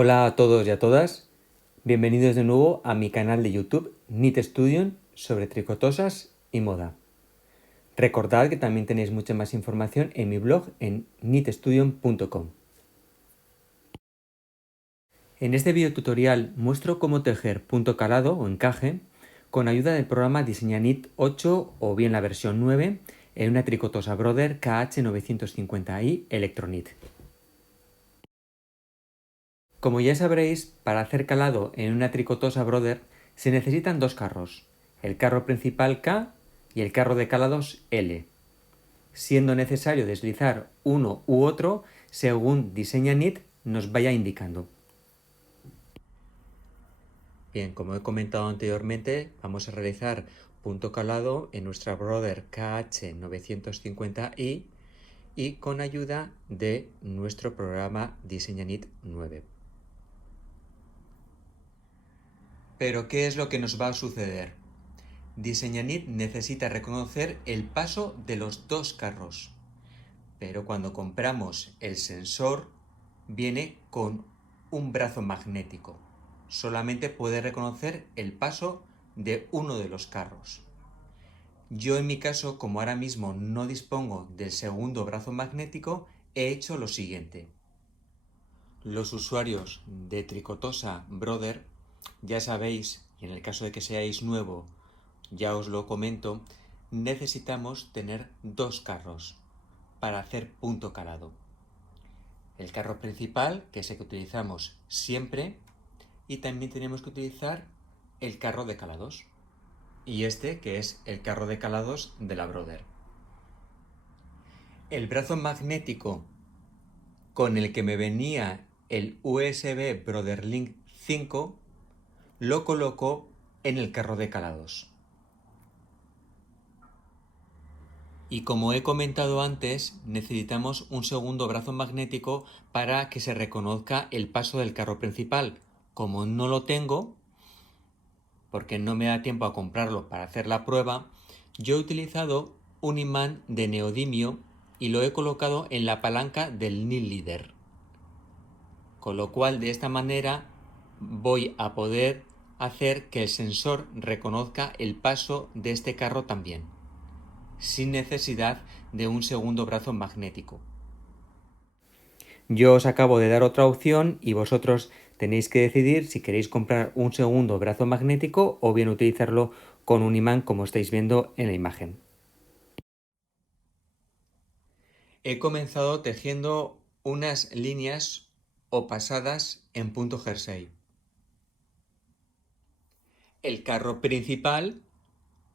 Hola a todos y a todas, bienvenidos de nuevo a mi canal de YouTube Knit Studio sobre tricotosas y moda. Recordad que también tenéis mucha más información en mi blog en knitstudio.com. En este video tutorial muestro cómo tejer punto calado o encaje con ayuda del programa Diseña Knit 8 o bien la versión 9 en una tricotosa Brother KH950i Electro-Knit. Como ya sabréis, para hacer calado en una tricotosa Brother se necesitan dos carros, el carro principal K y el carro de calados L, siendo necesario deslizar uno u otro según Diseña Knit nos vaya indicando. Bien, como he comentado anteriormente, vamos a realizar punto calado en nuestra Brother KH950i y con ayuda de nuestro programa Diseña Knit 9. Pero, ¿qué es lo que nos va a suceder? Diseña Knit necesita reconocer el paso de los dos carros, pero cuando compramos el sensor viene con un brazo magnético. Solamente puede reconocer el paso de uno de los carros. Yo en mi caso, como ahora mismo no dispongo del segundo brazo magnético, he hecho lo siguiente. Los usuarios de Tricotosa Brother, ya sabéis, y en el caso de que seáis nuevo, ya os lo comento, necesitamos tener dos carros para hacer punto calado. El carro principal, que es el que utilizamos siempre, y también tenemos que utilizar el carro de calados. Y este, que es el carro de calados de la Brother. El brazo magnético con el que me venía el USB BrotherLink 5 lo coloco en el carro de calados. Y como he comentado antes, necesitamos un segundo brazo magnético para que se reconozca el paso del carro principal. Como no lo tengo, porque no me da tiempo a comprarlo para hacer la prueba, yo he utilizado un imán de neodimio y lo he colocado en la palanca del Knit Leader. Con lo cual, de esta manera voy a poder hacer que el sensor reconozca el paso de este carro también, sin necesidad de un segundo brazo magnético. Yo os acabo de dar otra opción y vosotros tenéis que decidir si queréis comprar un segundo brazo magnético o bien utilizarlo con un imán como estáis viendo en la imagen. He comenzado tejiendo unas líneas o pasadas en punto jersey. El carro principal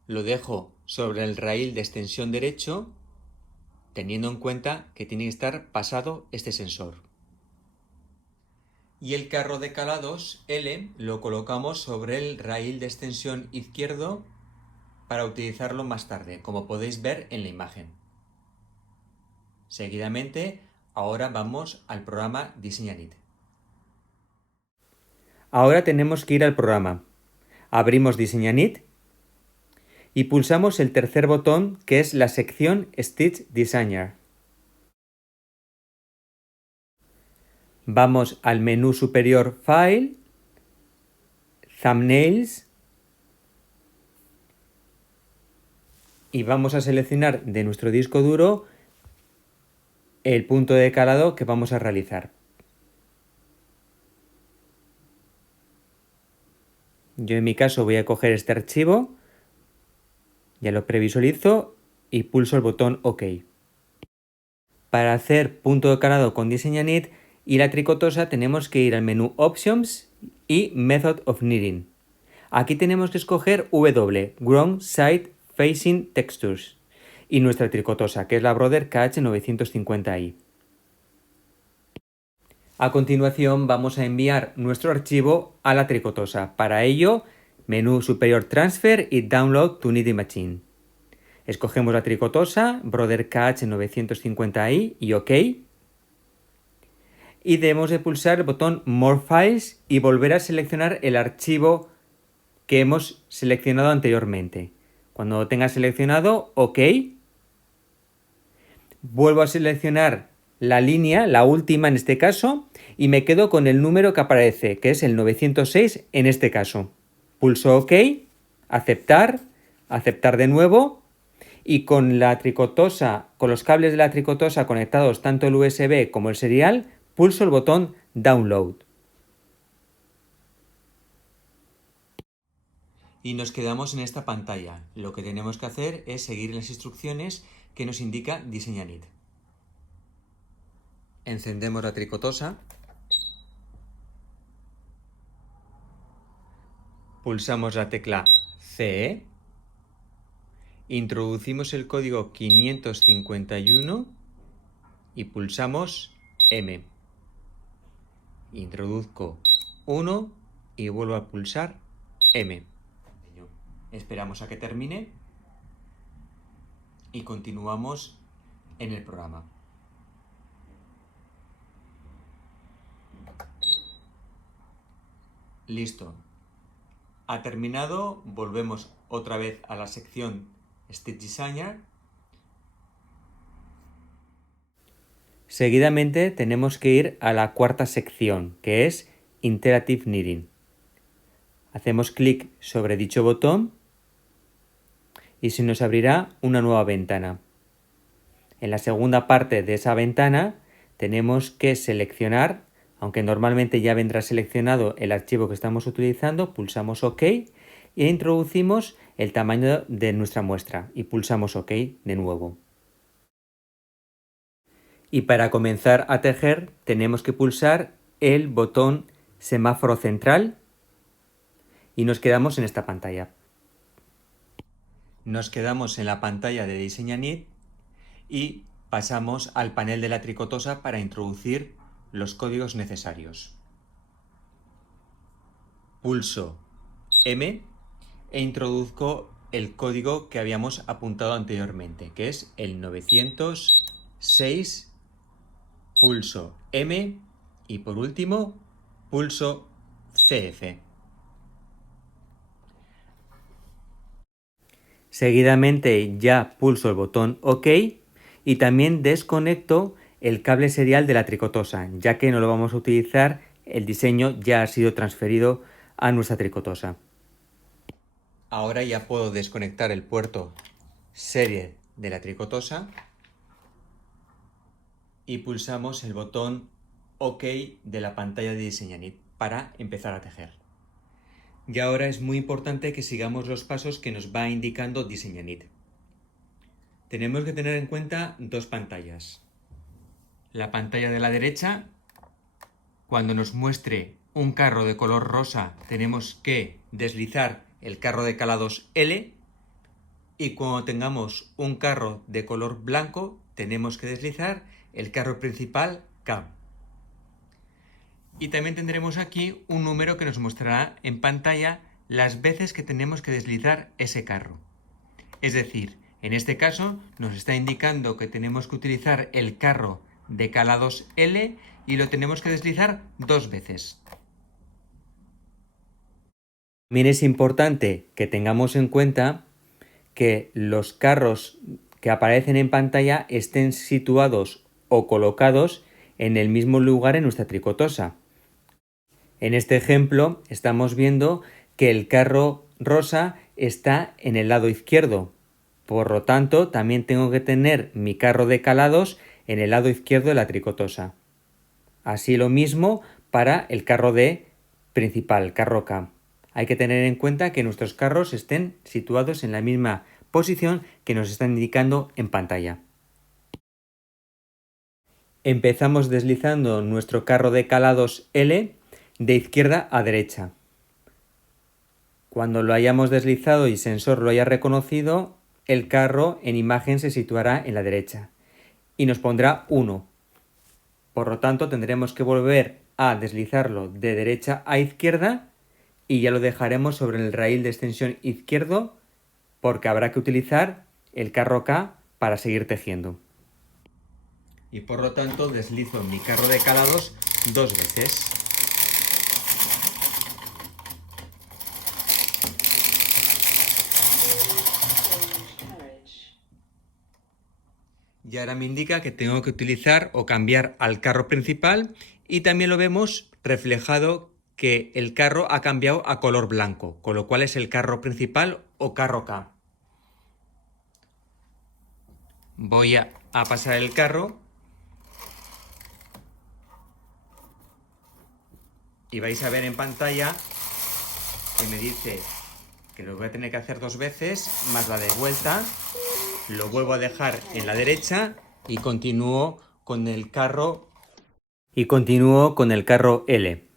lo dejo sobre el raíl de extensión derecho, teniendo en cuenta que tiene que estar pasado este sensor. Y el carro de calados L lo colocamos sobre el raíl de extensión izquierdo para utilizarlo más tarde, como podéis ver en la imagen. Seguidamente, ahora vamos al programa Diseña Knit. Ahora tenemos que ir al programa. Abrimos Diseña Knit y pulsamos el tercer botón, que es la sección Stitch Designer. Vamos al menú superior File, Thumbnails y vamos a seleccionar de nuestro disco duro el punto de calado que vamos a realizar. Yo en mi caso voy a coger este archivo, ya lo previsualizo y pulso el botón OK. Para hacer punto de calado con Diseña Knit y la tricotosa tenemos que ir al menú Options y Method of Knitting. Aquí tenemos que escoger W, Ground Side Facing Textures, y nuestra tricotosa, que es la Brother KH950i. A continuación vamos a enviar nuestro archivo a la tricotosa. Para ello, menú superior Transfer y Download to Knitting Machine. Escogemos la tricotosa, Brother KH950i y OK. Y debemos de pulsar el botón More Files y volver a seleccionar el archivo que hemos seleccionado anteriormente. Cuando lo tenga seleccionado, OK. Vuelvo a seleccionar la línea, la última en este caso, y me quedo con el número que aparece, que es el 906 en este caso. Pulso OK, aceptar, aceptar de nuevo, y con la tricotosa, con los cables de la tricotosa conectados tanto el USB como el serial, pulso el botón Download. Y nos quedamos en esta pantalla. Lo que tenemos que hacer es seguir las instrucciones que nos indica Diseñanit. Encendemos la tricotosa. Pulsamos la tecla CE. Introducimos el código 551 y pulsamos M. Introduzco 1 y vuelvo a pulsar M. Esperamos a que termine y continuamos en el programa. Listo. Ha terminado, volvemos otra vez a la sección Stitch Designer. Seguidamente tenemos que ir a la cuarta sección, que es Interactive Knitting. Hacemos clic sobre dicho botón y se nos abrirá una nueva ventana. En la segunda parte de esa ventana tenemos que seleccionar, aunque normalmente ya vendrá seleccionado el archivo que estamos utilizando, pulsamos OK e introducimos el tamaño de nuestra muestra y pulsamos OK de nuevo. Y para comenzar a tejer tenemos que pulsar el botón semáforo central y nos quedamos en esta pantalla. Nos quedamos en la pantalla de Diseñanit y pasamos al panel de la tricotosa para introducir los códigos necesarios. Pulso M e introduzco el código que habíamos apuntado anteriormente, que es el 906. Pulso M y por último pulso CF. Seguidamente ya pulso el botón OK y también desconecto el cable serial de la tricotosa, ya que no lo vamos a utilizar, el diseño ya ha sido transferido a nuestra tricotosa. Ahora ya puedo desconectar el puerto serie de la tricotosa y pulsamos el botón OK de la pantalla de Diseñanit para empezar a tejer. Y ahora es muy importante que sigamos los pasos que nos va indicando Diseñanit. Tenemos que tener en cuenta dos pantallas. La pantalla de la derecha, cuando nos muestre un carro de color rosa, tenemos que deslizar el carro de calados L, y cuando tengamos un carro de color blanco, tenemos que deslizar el carro principal K. Y también tendremos aquí un número que nos mostrará en pantalla las veces que tenemos que deslizar ese carro. Es decir, en este caso nos está indicando que tenemos que utilizar el carro de calados L y lo tenemos que deslizar 2 veces. También es importante que tengamos en cuenta que los carros que aparecen en pantalla estén situados o colocados en el mismo lugar en nuestra tricotosa. En este ejemplo estamos viendo que el carro rosa está en el lado izquierdo. Por lo tanto, también tengo que tener mi carro de calados en el lado izquierdo de la tricotosa. Así lo mismo para el carro de principal, carro K. Hay que tener en cuenta que nuestros carros estén situados en la misma posición que nos están indicando en pantalla. Empezamos deslizando nuestro carro de calados L de izquierda a derecha. Cuando lo hayamos deslizado y sensor lo haya reconocido, el carro en imagen se situará en la derecha y nos pondrá 1. Por lo tanto, tendremos que volver a deslizarlo de derecha a izquierda y ya lo dejaremos sobre el raíl de extensión izquierdo, porque habrá que utilizar el carro K para seguir tejiendo. Y por lo tanto deslizo mi carro de calados 2 veces. Y ahora me indica que tengo que utilizar o cambiar al carro principal, y también lo vemos reflejado que el carro ha cambiado a color blanco, con lo cual es el carro principal o carro K. Voy a pasar el carro y vais a ver en pantalla que me dice que lo voy a tener que hacer 2 veces, más la de vuelta. Lo vuelvo a dejar en la derecha y continúo con el carro L.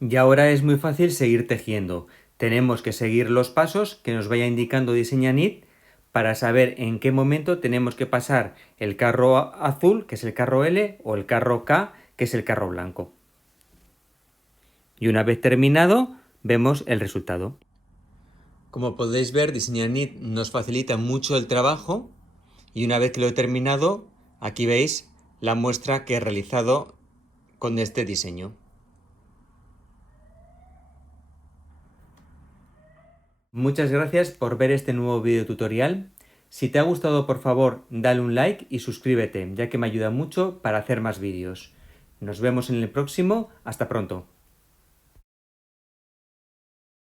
Y ahora es muy fácil seguir tejiendo. Tenemos que seguir los pasos que nos vaya indicando Diseñanit para saber en qué momento tenemos que pasar el carro azul, que es el carro L, o el carro K, que es el carro blanco. Y una vez terminado, vemos el resultado. Como podéis ver, Diseñanit nos facilita mucho el trabajo, y una vez que lo he terminado, aquí veis la muestra que he realizado con este diseño. Muchas gracias por ver este nuevo video tutorial. Si te ha gustado, por favor, dale un like y suscríbete, ya que me ayuda mucho para hacer más vídeos. Nos vemos en el próximo. Hasta pronto.